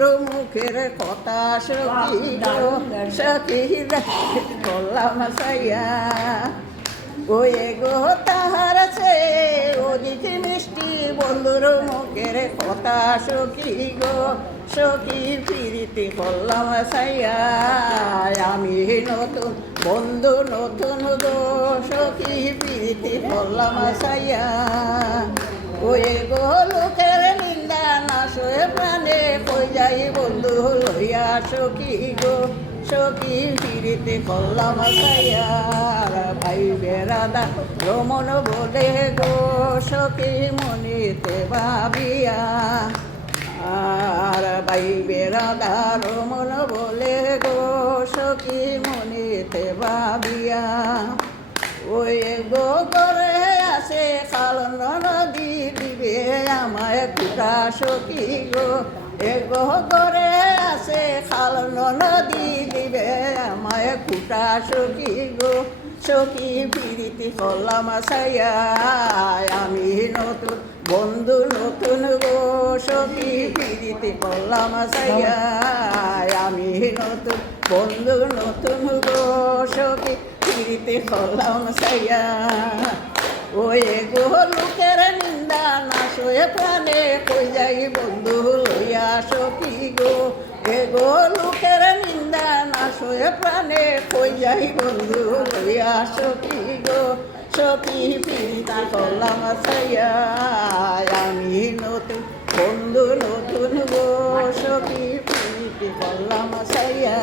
বন্ধুর মুখের কথা সখী গো সখী করলাম সাইয়া ওয়ে গো তাহার সে ওদিকে মিষ্টি বন্ধুর মুখের কথা সখী গো সখী ফিরিতে করলাম সাইয়া আমি নতুন বন্ধু নতুন গো সখী ফিরিতে করলাম সাইয়া ওয়ে গো লোকের নিন্দা না সয়ে প্রাণে কই যাই বন্ধু লইয়া সখী গো সখী ফিরিতে করলাম সাইয়া ভাই বেড়াদা রমন বলে গো সখী মনিতে ভাবিয়া আর ভাই বেড়াদা রমন বলে গো সখী মনিতে ভাবিয়া ওই গো করে আসে কালন নদী দিবে আমায় কুটা সখী গো এগো করে আসে কালন নদী দিবে আমায় কুটা সখী গো সখী ফিরিতে করলাম সাইয়া আমি নতুন বন্ধু নতুন গো সখী ফিরিতে করলাম সাইয়া আমি নতুন বন্ধু নতুন গো সখী ফিরিতে করলাম সাইয়া ওই গো লোকের নিন্দা না সয়ে প্রাণে কই যাই বন্ধু লইয়া সখী গো এগো লোকের নিন্দা না সয়ে প্রাণে কই যাই বন্ধু লইয়া সখী গো সখী ফিরিতে করলাম সাইয়া আমি নতুন বন্ধু নতুন গো সখী ফিরিতে করলাম সাইয়া